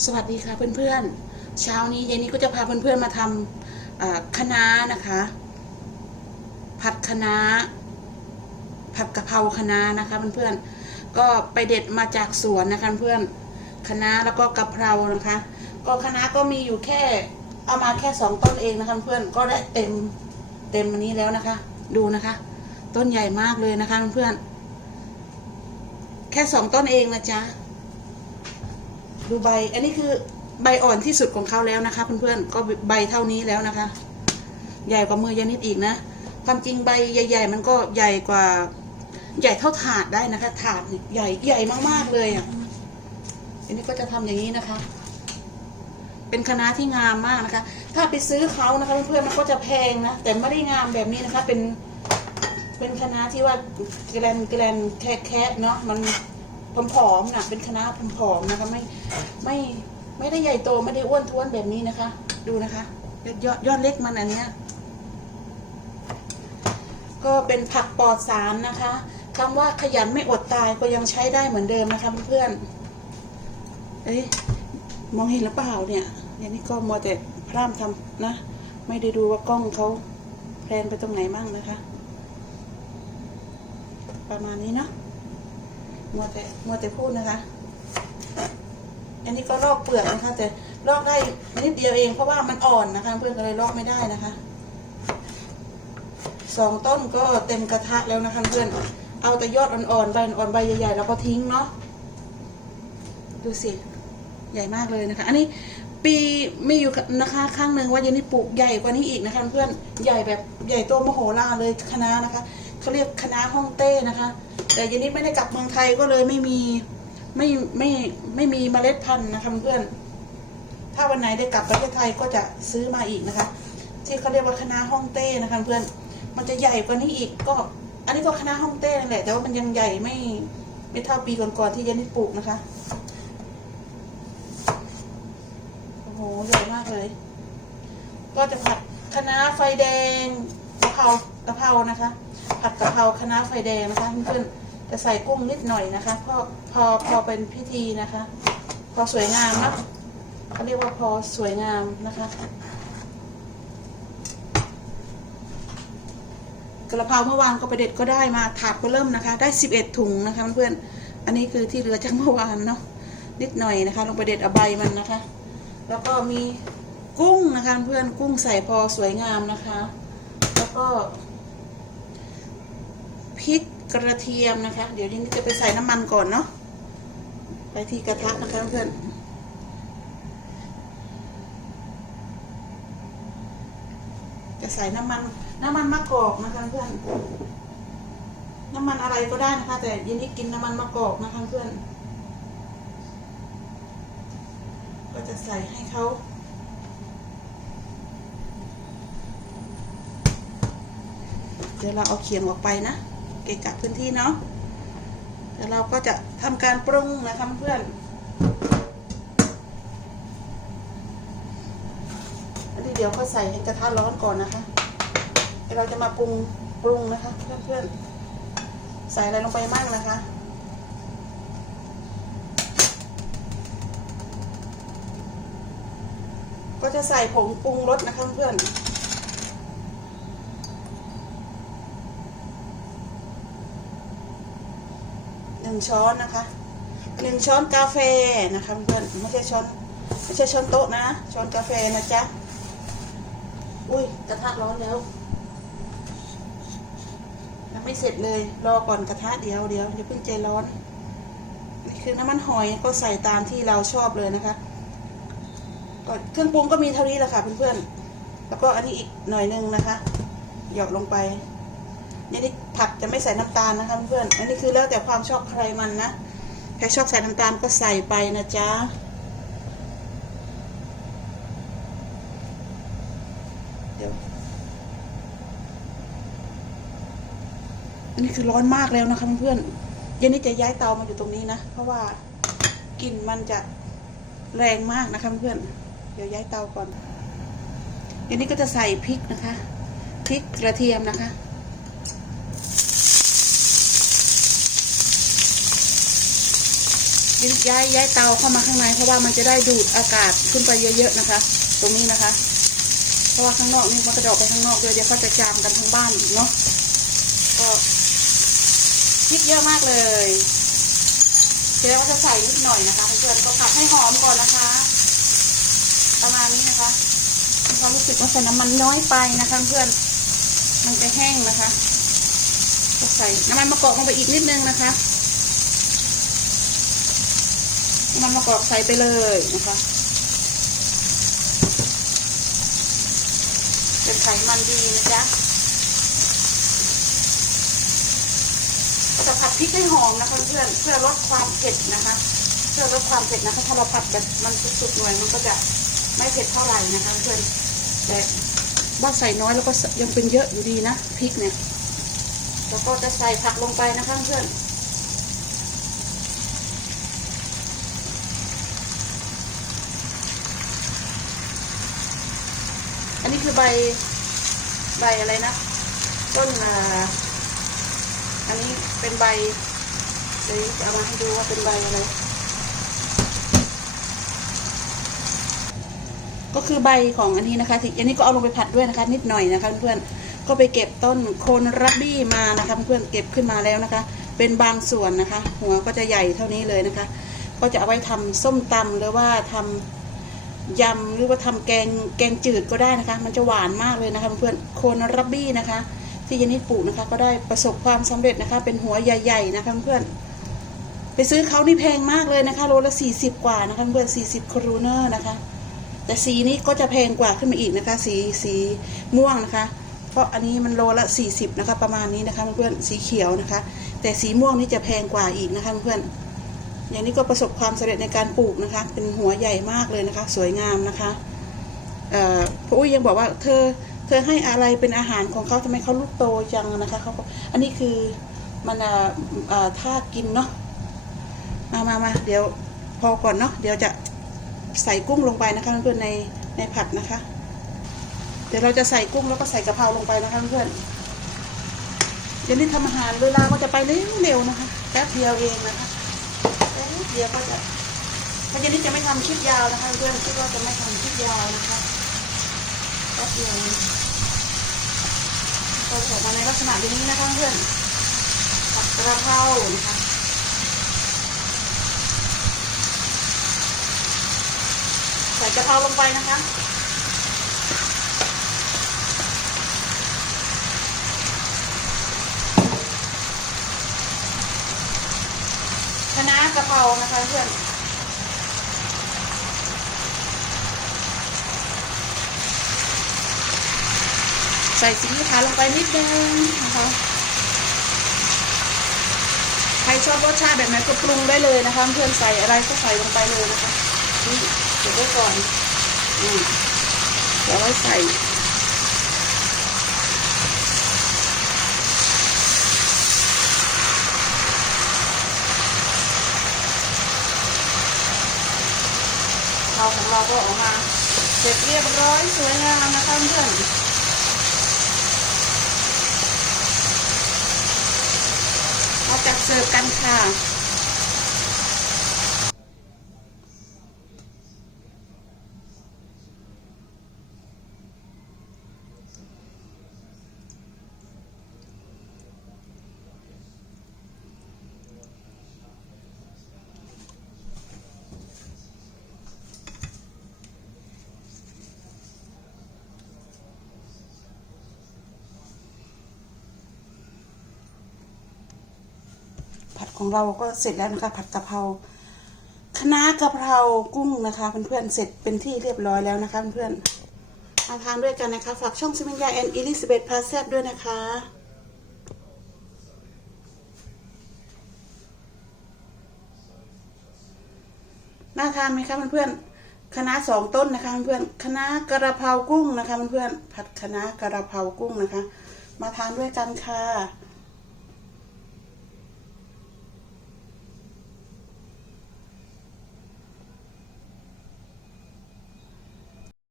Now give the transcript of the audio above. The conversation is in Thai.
สวัสดีค่ะเพื่อนๆ เช้านี้เย็นนี้ก็จะพาเพื่อนๆมาทำอ่าคะน้านะคะ ผัดคะน้า ผัดกะเพราคะน้านะคะเพื่อนๆ ก็ไปเด็ดมาจากสวนนะคะเพื่อนคะน้าแล้วก็กะเพรานะคะ ก็คะน้าก็มีอยู่แค่เอามาแค่สองต้นเองนะคะเพื่อนก็ได้เต็มเต็มอันนี้แล้วนะคะ ดูนะคะ ต้นใหญ่มากเลยนะคะเพื่อนแค่สองต้นเองนะจ๊ะ ดูใบ อันนี้คือใบอ่อนที่สุดของเขาแล้วนะคะ เพื่อนๆ ก็ใบเท่านี้แล้วนะคะ ใหญ่กว่ามือยานิดอีกนะ ความจริงใบใหญ่ ๆ มันก็ใหญ่กว่า ใหญ่เท่าถาดได้นะคะ ถาดใหญ่ใหญ่มากๆเลยอะ อันนี้ก็จะทำอย่างนี้นะคะ เป็นคณะที่งามมากนะคะ ถ้าไปซื้อเขานะคะเพื่อนๆ มันก็จะแพงนะ แต่ไม่ได้งามแบบนี้นะคะ เป็น เป็นคณะที่ว่าแกลนแกลนแคะแคะเนาะ มัน ผอมๆนะเป็นคณะผอมๆนะคะ ไม่ไม่ไม่ได้ใหญ่โตไม่ได้อ้วนท้วนแบบนี้นะคะ ดูนะคะยอดยอดเล็กมันอันเนี้ยก็เป็นผักปลอดสารนะคะคำว่าขยันไม่อดตายก็ยังใช้ได้เหมือนเดิมนะคะเพื่อนเอ้ยมองเห็นหรือเปล่าเนี่ยอย่างนี้ก็มัวแต่พร่ำทำนะ ไม่ได้ดูว่ากล้องเขาแพลนไปตรงไหนมั่งนะคะ ประมาณนี้เนาะ มัวแต่มัวแต่พูดนะคะ อันนี้ก็ลอกเปลือกนะคะ แต่ลอกได้นิดเดียวเองเพราะว่ามันอ่อนนะคะ เพื่อนก็เลยลอกไม่ได้นะคะสองต้นก็เต็มกระทะแล้วนะคะเพื่อนเอาแต่ยอดอ่อนๆใบอ่อนใบใหญ่ๆแล้วก็ทิ้งเนาะดูสิใหญ่มากเลยนะคะ อันนี้ปีมีอยู่นะคะข้างหนึ่งว่ายันนี่ปลูกใหญ่กว่านี้อีกนะคะเพื่อนใหญ่แบบใหญ่โตมโหฬารเลยคณะนะคะ เขาเรียกคณะน้าฮ่องเต้นะคะ แต่ยันนี่ไม่ได้กลับเมืองไทยก็เลยไม่มีไม่ไม่ไม่มีเมล็ดพันธุ์นะคะเพื่อนถ้าวันไหนได้กลับประเทศไทยก็จะซื้อมาอีกนะคะ ที่เขาเรียกว่าคณะน้าฮ่องเต้นะคะเพื่อนมันจะใหญ่กว่านี้อีกก็ อันนี้ก็คณะน้าฮ่องเต้นั่นแหละแต่ว่ามันยังใหญ่ไม่ไม่เท่าปีก่อนๆที่ยันนี่ปลูกนะคะโอ้โหใหญ่มากเลย ก็จะผัดคณะไฟแดงกะเพรา กะเพรานะคะ ผัดกะเพราคณะไฟแดงนะคะเพื่อนๆจะใส่กุ้งนิดหน่อยนะคะพอพอพอเป็นพิธีนะคะ พอสวยงามนะเขาเรียกว่าพอสวยงามนะคะกระเพราเมื่อวานก็ไปเด็ดก็ได้มาถาดก็เริ่มนะคะ ได้ 11 ถุงนะคะเพื่อนอันนี้คือที่เหลือจากเมื่อวานเนาะนิดหน่อยนะคะ ลงไปเด็ดเอาใบมันนะคะ แล้วก็มีกุ้งนะคะเพื่อนกุ้งใส่พอสวยงามนะคะ แล้วก็ พริกกระเทียมนะคะ เดี๋ยวนี้จะไปใส่น้ำมันก่อนเนาะไปที่กระทะนะคะเพื่อนจะใส่น้ำมันน้ำมันมะกอกนะคะเพื่อน น้ำมันอะไรก็ได้นะคะ แต่ยินดีกินน้ำมันมะกอกนะคะเพื่อน ก็จะใส่ให้เขาเดี๋ยวเราเอาเขียงออกไปนะ เกะกะพื้นที่เนาะเดี๋ยวเราก็จะทำการปรุงนะคะเพื่อนอันนี้เดี๋ยวก็ใส่ให้กระทะร้อนก่อนนะคะเดี๋ยวเราจะมาปรุงปรุงนะคะ เพื่อนๆใส่อะไรลงไปบ้างนะคะก็จะใส่ผงปรุงรสนะคะเพื่อน นึ่งช้อนนะคะหนึ่งช้อนกาแฟนะคะเพื่อนไม่ใช่ช้อนไม่ใช่ช้อนโต๊ะนะช้อนกาแฟนะจ๊ะอุ้ยกระทะร้อนแล้วยังไม่เสร็จเลยรอก่อนกระทะเดียวเดียวอย่าเพิ่งใจร้อนนี่คือน้ำมันหอยก็ใส่ตามที่เราชอบเลยนะคะก็เครื่องปรุงก็มีเท่านี้แหละค่ะเพื่อนๆแล้วก็อันนี้อีกหน่อยนึงนะคะ หยอกลงไป นี่นี่ผักจะไม่ใส่น้ำตาลนะคะเพื่อนอันนี้คือแล้วแต่ความชอบใครมันนะใครชอบใส่น้ำตาลก็ใส่ไปนะจ๊ะเดี๋ยวอันนี้คือร้อนมากแล้วนะคะเพื่อนย็นนี้จะย้ายเตามาอยู่ตรงนี้นะ เพราะว่ากลิ่นมันจะแรงมากนะคะเพื่อน เดี๋ยวย้ายเตาก่อนอันนี้ก็จะใส่พริกนะคะ พริกกระเทียมนะคะ ย้ายย้ายเตาเข้ามาข้างใน เพราะว่ามันจะได้ดูดอากาศขึ้นไปเยอะๆนะคะ ตรงนี้นะคะ เพราะว่าข้างนอกนี่มันกระดอกไปข้างนอกเลยเดี๋ยวเขาจะจามกันทั้งบ้านอีกเนาะก็พริกเยอะมากเลยเดี๋ยวเราจะใส่นิดหน่อยนะคะเพื่อนๆก็ผัดให้หอมก่อนนะคะ ประมาณนี้นะคะมีควารู้สึกว่าใส่น้ำมันน้อยไปนะคะเพื่อนมันจะแห้งนะคะก็ใส่น้ำมันมะกอกลงไปอีกนิดนึงนะคะ น้ำมันมะกอกใส่ไปเลยนะคะเป็นไขมันดีนะจ๊ะจะผัดพริกให้หอมนะคะเพื่อนเพื่อลดความเผ็ดนะคะ เพื่อลดความเผ็ดนะคะถ้าเราผัดแบบมันสุดๆหน่อยมันก็จะไม่เผ็ดเท่าไหร่นะคะเพื่อนแต่บ้าใส่น้อยแล้วก็ยังเป็นเยอะอยู่ดีนะพริกเนี่ยแล้วก็จะใส่ผักลงไปนะคะเพื่อน อันนี้ คือใบ ใบอะไรนะ ต้นอ่าอันนี้เป็นใบเดี๋ยวจะเอามาให้ดูว่าเป็นใบอะไร ก็คือใบของอันนี้นะคะที่อันนี้ก็เอาลงไปผัดด้วยนะคะ นิดหน่อยนะคะเพื่อนก็ไปเก็บต้นโคนรับบี้มานะคะเพื่อนเก็บขึ้นมาแล้วนะคะ เป็นบางส่วนนะคะ หัวก็จะใหญ่เท่านี้เลยนะคะ ก็จะเอาไว้ทำส้มตำหรือว่าทำ ยำหรือว่าทำแกงแกงจืดก็ได้นะคะ มันจะหวานมากเลยนะคะเพื่อนโคนรับบี้นะคะ ที่ยานิดปลูกนะคะ ก็ได้ประสบความสำเร็จนะคะ เป็นหัวใหญ่ ๆ นะคะเพื่อนไปซื้อเขานี่แพงมากเลยนะคะโลละสี่สิบกว่านะคะเพื่อนสี่สิบครูเนอร์นะคะ แต่สีนี้ก็จะแพงกว่าขึ้นมาอีกนะคะ สีสีม่วงนะคะ เพราะอันนี้มันโลละสี่สิบนะคะ ประมาณนี้นะคะเพื่อนสีเขียวนะคะ แต่สีม่วงนี่จะแพงกว่าอีกนะคะเพื่อน อย่างนี้ก็ประสบความสำเร็จในการปลูกนะคะ เป็นหัวใหญ่มากเลยนะคะ สวยงามนะคะอ่อพระอุ้ยยังบอกว่าเธอเธอให้อะไรเป็นอาหารของเขาทำไมเขาลูกโตจังนะคะเขาอันนี้คือมันอ่าอ่าถ้ากินเนาะมามามาเดี๋ยวพอก่อนเนาะเดี๋ยวจะใส่กุ้งลงไปนะคะเพื่อนในในผัดนะคะ เดี๋ยวเราจะใส่กุ้งแล้วก็ใส่กะเพราลงไปนะคะเพื่อนเดี๋ยวนี้ทำอาหารเวลาก็จะไปเร็วๆนะคะแป๊บเดียวเองนะคะ เดียวก็จะพราะฉะนี้จะไม่ทำคลิปยาวนะคะเพื่อนคิดว่าจะไม่ทำคลิปยาวนะคะก็เดียวก็ออกมาในลักษณะอย่างนี้นะคะเพื่อนผัดกระเพรานะคะใส่กระเพราลงไปนะคะ คะน้ากะ เพรานะคะเพื่อนใส่ซีอิ๊วขาวลงไปนิดนึงนะคะใครชอบรสชาติแบบไหนก็ปรุงได้เลยนะคะ เพื่อนใส่อะไรก็ใส่ลงไปเลยนะคะนี่เดี๋ยวไว้ก่อนอืมเดี๋ยวใส่าของเราก็ออกมาเสร็จเรียบร้อยสวยงามนะคะเพื่อนมาจัดเสิร์ฟกันค่ะ ของเราก็เสร็จแล้วนะคะผัดกะเพราคะน้ากะเพรากุ้งนะคะเพื่อนๆเสร็จเป็นที่เรียบร้อยแล้วนะคะเพื่อนๆมาทานด้วยกันนะคะฝากช่องซิมิยาแอนอิลิซาเบธพาแซบด้วยนะคะน่าทานไหมคะเพื่อนๆคะน้าสองต้นนะคะเพื่อนๆคะน้ากระเพรากุ้งนะคะเพื่อนๆผัดคะน้ากระเพรากุ้งนะคะ มาทานด้วยกันค่ะ